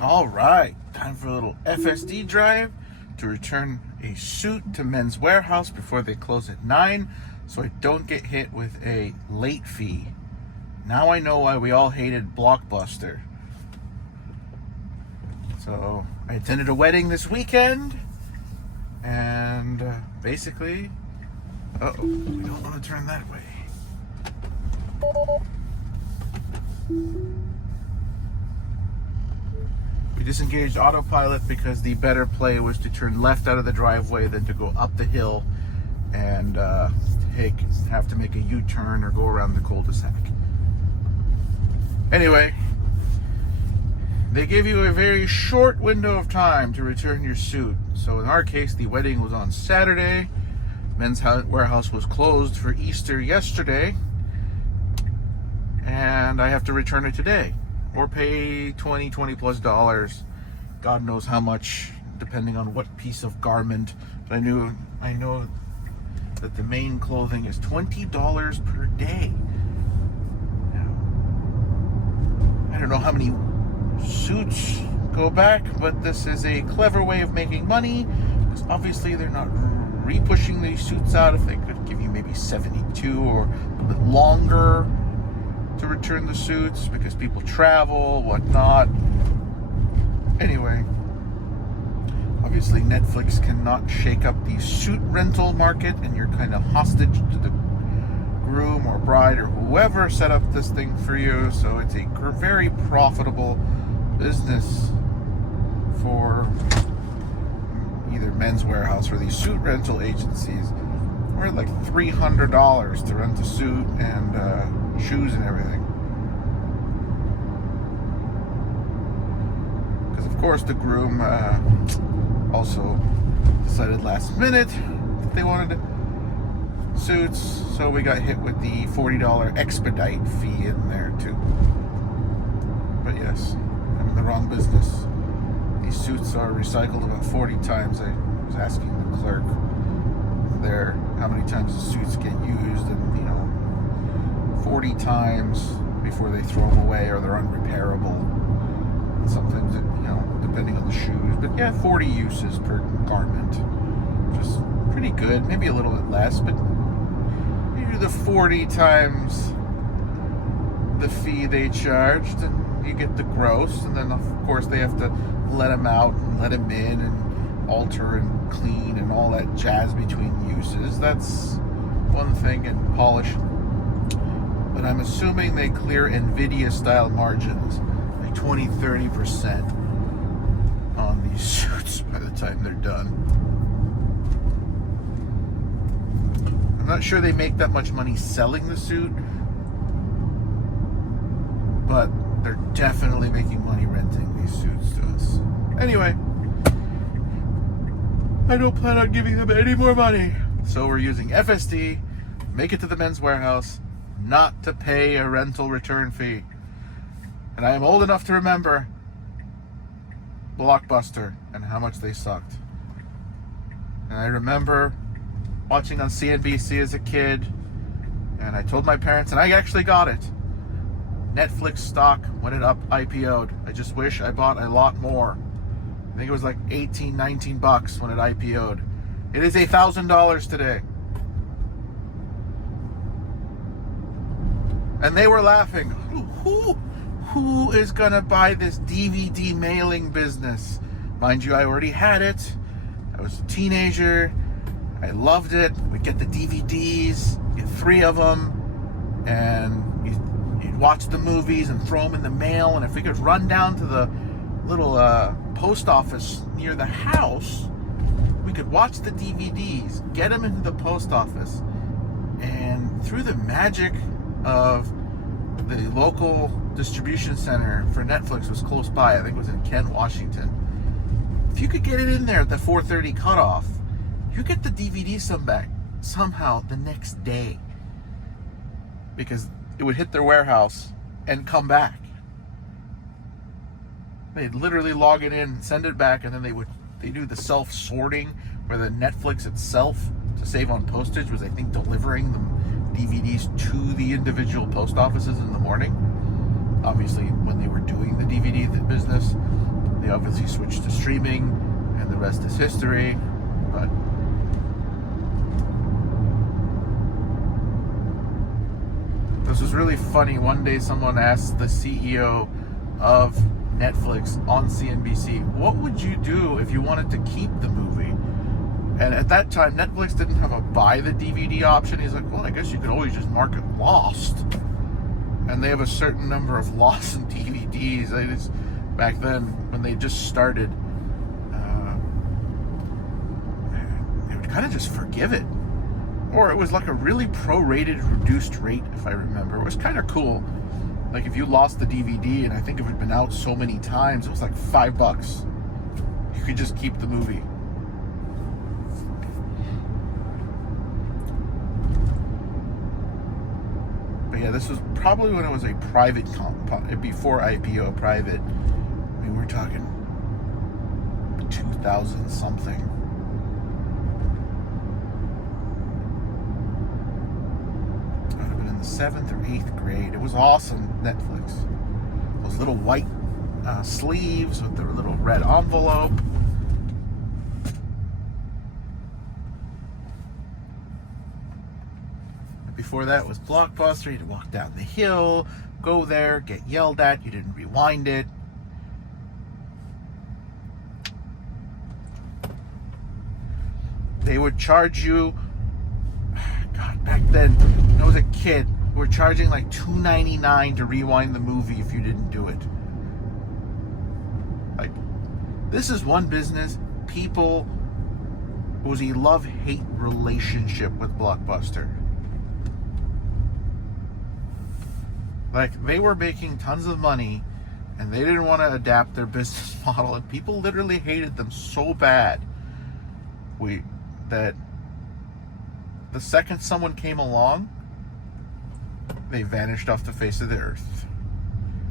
All right, time for a little FSD drive to return a suit to Men's Warehouse before they close at 9 so I don't get hit with a late fee. Now I know why we all hated Blockbuster. So I attended a wedding this weekend and basically, we don't want to turn that way. We disengaged autopilot because the better play was to turn left out of the driveway than to go up the hill and have to make a U-turn or go around the cul-de-sac. Anyway, they gave you a very short window of time to return your suit. So in our case, the wedding was on Saturday. Men's Warehouse was closed for Easter yesterday. And I have to return it today. Or pay $20 plus. God knows how much, depending on what piece of garment. But I know that the main clothing is $20 per day. Now, I don't know how many suits go back, but this is a clever way of making money, because obviously they're not re-pushing these suits out. If they could give you maybe 72 or a bit longer to return the suits because people travel, whatnot. Anyway, obviously Netflix cannot shake up the suit rental market, and you're kind of hostage to the groom or bride or whoever set up this thing for you. So it's a very profitable business for either Men's Warehouse or these suit rental agencies. We're like $300 to rent a suit and shoes and everything. Because of course the groom also decided last minute that they wanted suits, so we got hit with the $40 expedite fee in there too. But yes, I'm in the wrong business. These suits are recycled about 40 times. I was asking the clerk there how many times the suits get used, and 40 times before they throw them away or they're unrepairable. Sometimes depending on the shoes, but yeah, 40 uses per garment, which is pretty good. Maybe a little bit less, but you do the 40 times the fee they charged and you get the gross, and then of course they have to let them out and let them in and alter and clean and all that jazz between uses. That's one thing, and polish. But I'm assuming they clear NVIDIA style margins, like 20-30% on these suits by the time they're done. I'm not sure they make that much money selling the suit, but they're definitely making money renting these suits to us. Anyway, I don't plan on giving them any more money. So we're using FSD, make it to the Men's Warehouse, not to pay a rental return fee. And I am old enough to remember Blockbuster and how much they sucked. And I remember watching on CNBC as a kid, and I told my parents, and I actually got it, Netflix stock when it IPO'd. I just wish I bought a lot more. I think it was like 18, 19 bucks when it IPO'd. It is $1,000 today. And they were laughing. Who is gonna buy this DVD mailing business? Mind you, I already had it. I was a teenager. I loved it. We'd get the DVDs, get 3 of them, and you'd watch the movies and throw them in the mail. And if we could run down to the little post office near the house, we could watch the DVDs, get them into the post office, and through the magic of the local distribution center for Netflix was close by. I think it was in Kent, Washington. If you could get it in there at the 4:30 cutoff, you get the DVD somehow the next day, because it would hit their warehouse and come back. They'd literally log it in, send it back, and then they do the self-sorting where the Netflix itself, to save on postage, was I think delivering them DVDs to the individual post offices in the morning. Obviously, when they were doing the DVD business, they obviously switched to streaming, and the rest is history. But this was really funny. One day someone asked the CEO of Netflix on CNBC, what would you do if you wanted to keep the movie? And at that time, Netflix didn't have a buy the DVD option. He's like, well, I guess you could always just mark it lost. And they have a certain number of lost DVDs. Back then, when they just started, they would kind of just forgive it. Or it was like a really prorated, reduced rate, if I remember. It was kind of cool. Like if you lost the DVD, and I think it had been out so many times, it was like $5. You could just keep the movie. But yeah, this was probably when it was a private before IPO private. I mean, we're talking 2000 something. I would have been in the 7th or 8th grade. It was awesome, Netflix. Those little white sleeves with the little red envelope. Before that was Blockbuster. You had to walk down the hill, go there, get yelled at. You didn't rewind it. They would charge you, God, back then, when I was a kid, we were charging like $2.99 to rewind the movie if you didn't do it. Like, this is one business. People, it was a love-hate relationship with Blockbuster. Like, they were making tons of money, and they didn't want to adapt their business model, and people literally hated them so bad that the second someone came along, they vanished off the face of the earth.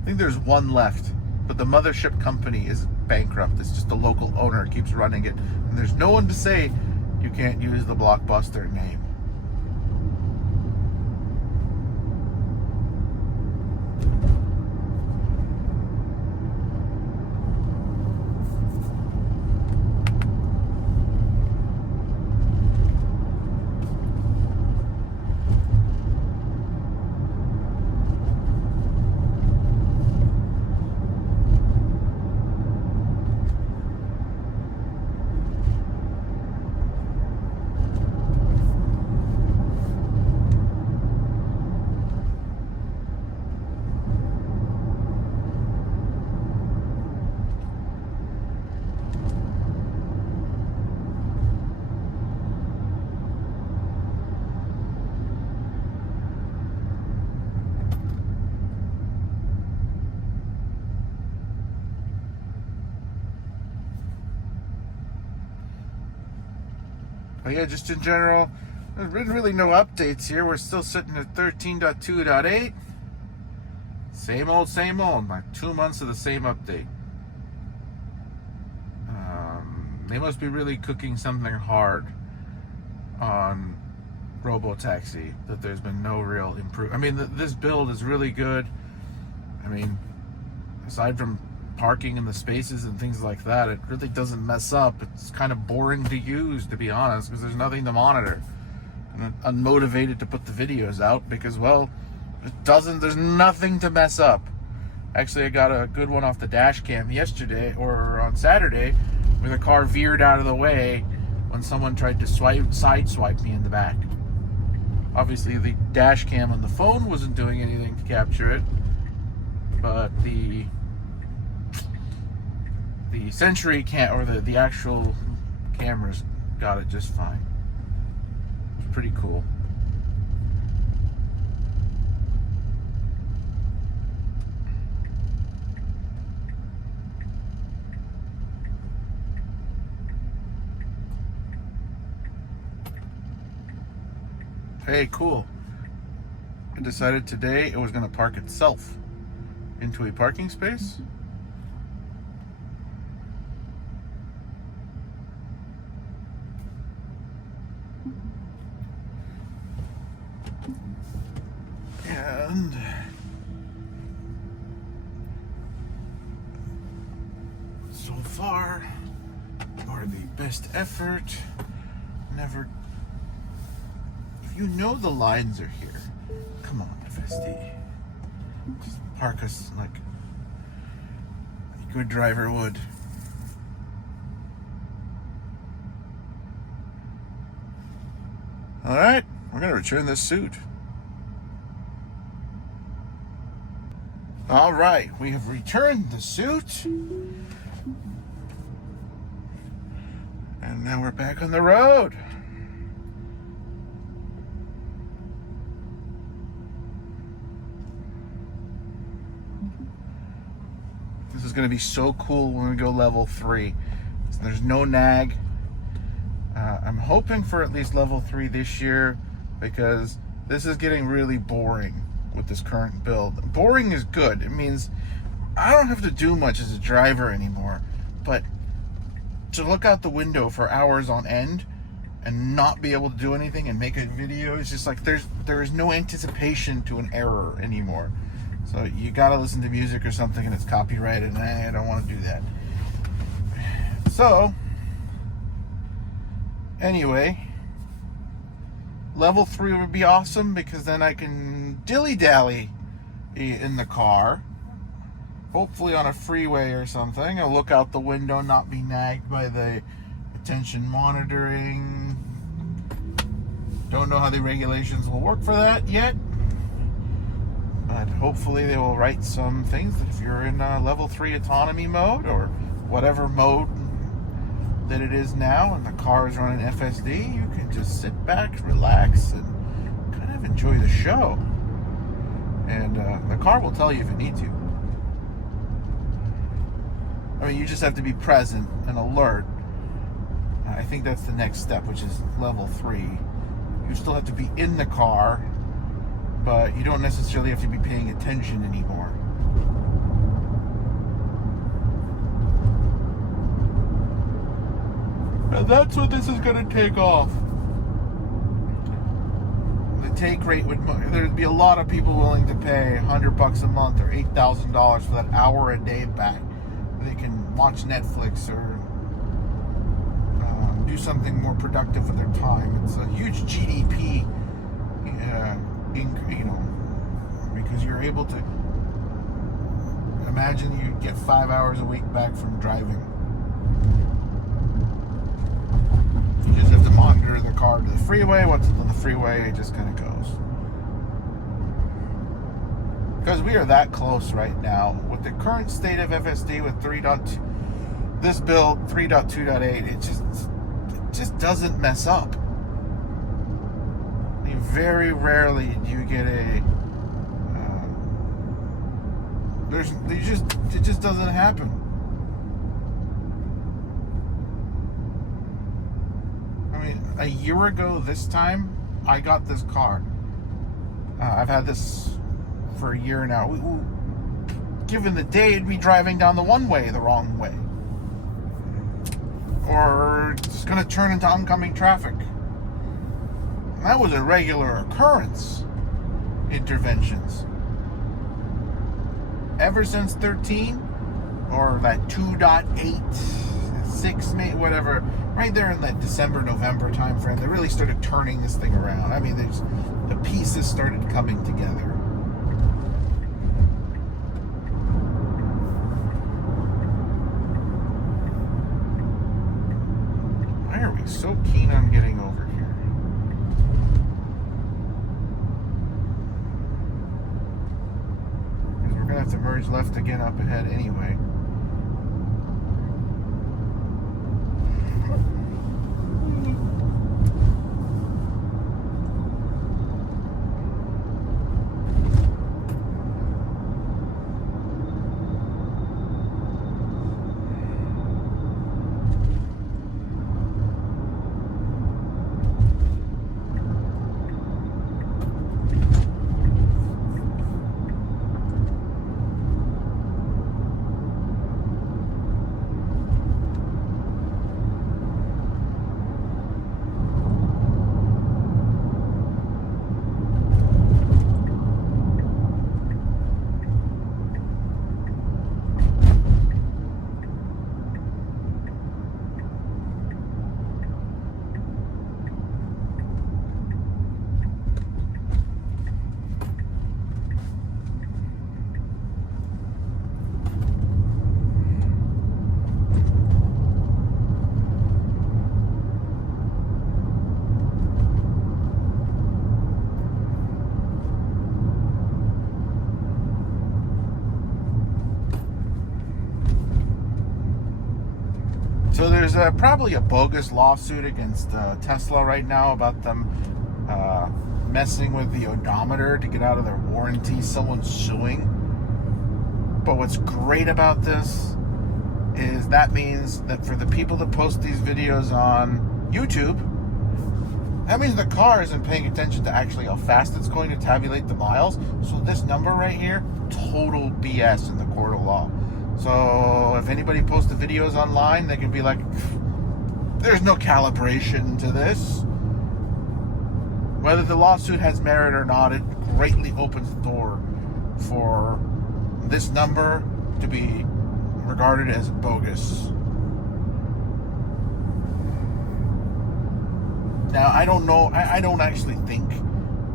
I think there's one left, but the mothership company is bankrupt. It's just the local owner keeps running it, and there's no one to say you can't use the Blockbuster name. But yeah, just in general, there's really no updates here. We're still sitting at 13.2.8. Same old, like 2 months of the same update. They must be really cooking something hard on Robotaxi, that there's been no real improvement. I mean, this build is really good. I mean, aside from parking in the spaces and things like that, it really doesn't mess up. It's kind of boring to use, to be honest, because there's nothing to monitor. And I'm unmotivated to put the videos out because, well, there's nothing to mess up. Actually, I got a good one off the dash cam yesterday, or on Saturday, where the car veered out of the way when someone tried to sideswipe me in the back. Obviously, the dash cam on the phone wasn't doing anything to capture it, but the Century or the actual cameras got it just fine. It's pretty cool. Hey, cool. I decided today it was going to park itself into a parking space. And so far, or the best effort. Never. If you know the lines are here, come on, FSD. Just park us like a good driver would. All right, we're gonna return this suit. All right, we have returned the suit. And now we're back on the road. This is going to be so cool when we go level 3. So there's no nag. I'm hoping for at least level 3 this year because this is getting really boring with this current build. Boring is good. It means I don't have to do much as a driver anymore. But to look out the window for hours on end and not be able to do anything and make a video, it's just like there is no anticipation to an error anymore. So you gotta listen to music or something and it's copyrighted, and I don't want to do that. So anyway, level 3 would be awesome because then I can dilly-dally in the car, hopefully on a freeway or something. I'll look out the window, not be nagged by the attention monitoring. Don't know how the regulations will work for that yet, but hopefully they will write some things that if you're in level 3 autonomy mode or whatever mode that it is now and the car is running FSD, you can just sit back, relax, and kind of enjoy the show. And the car will tell you if it needs to. I mean, you just have to be present and alert. I think that's the next step, which is level 3. You still have to be in the car, but you don't necessarily have to be paying attention anymore. And that's what this is going to take off. The take rate there'd be a lot of people willing to pay $100 a month or $8,000 for that hour a day back. They can watch Netflix or do something more productive with their time. It's a huge GDP, because you're able to imagine you get 5 hours a week back from driving. You just have to monitor the car to the freeway. Once it's on the freeway, it just kind of goes. Because we are that close right now with the current state of FSD with 3.2, this build 3.2.8, it just doesn't mess up. I mean, very rarely do you get it just doesn't happen. I mean, a year ago this time, I got this car. I've had this for a year now. Given the day, it'd be driving down the one way the wrong way, or it's going to turn into oncoming traffic. And that was a regular occurrence. Interventions. Ever since 13, or that 2.86, whatever, right there in that December, November time frame, they really started turning this thing around. I mean, the pieces started coming together. Why are we so keen on getting over here? Because we're going to have to merge left again up ahead anyway. So there's probably a bogus lawsuit against Tesla right now about them messing with the odometer to get out of their warranty. Someone's suing. But what's great about this is that means that for the people that post these videos on YouTube, that means the car isn't paying attention to actually how fast it's going to tabulate the miles. So this number right here, total BS in the court of law. So if anybody posts the videos online, they can be like, there's no calibration to this. Whether the lawsuit has merit or not, it greatly opens the door for this number to be regarded as bogus. Now, I don't know, I don't actually think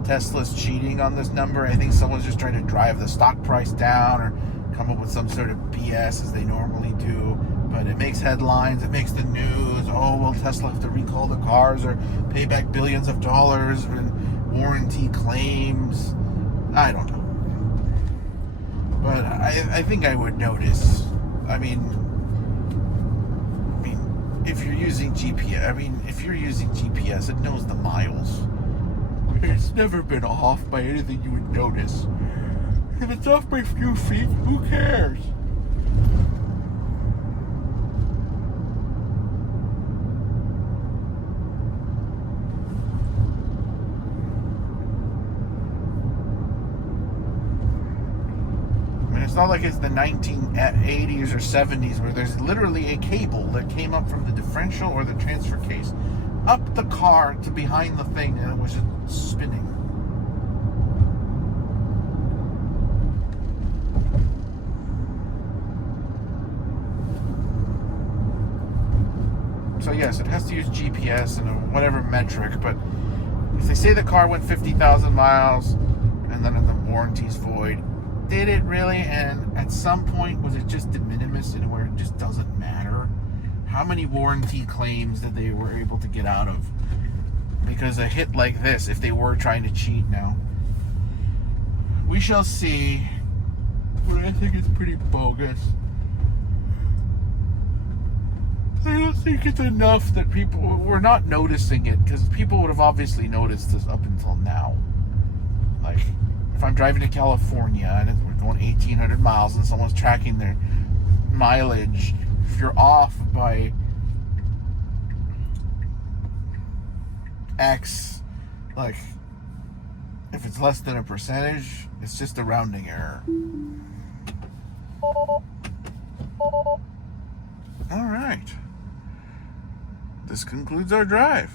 Tesla's cheating on this number. I think someone's just trying to drive the stock price down or come up with some sort of BS as they normally do. But it makes headlines, it makes the news. Oh, will Tesla have to recall the cars or pay back billions of dollars in warranty claims? I don't know. But I think I would notice. I mean, if you're using GPS, it knows the miles. It's never been off by anything you would notice. If it's off by a few feet, who cares? It's not like it's the 1980s or 70s where there's literally a cable that came up from the differential or the transfer case up the car to behind the thing, and it was just spinning. So yes, it has to use GPS and whatever metric, but if they say the car went 50,000 miles and then the warranty's void, did it really? And at some point, was it just de minimis in where it just doesn't matter? How many warranty claims that they were able to get out of? Because a hit like this, if they were trying to cheat now, we shall see. But I think it's pretty bogus. I don't think it's enough that we're not noticing it, because people would have obviously noticed this up until now. Like, if I'm driving to California and we're going 1,800 miles and someone's tracking their mileage, if you're off by X, like, if it's less than a percentage, it's just a rounding error. All right. This concludes our drive.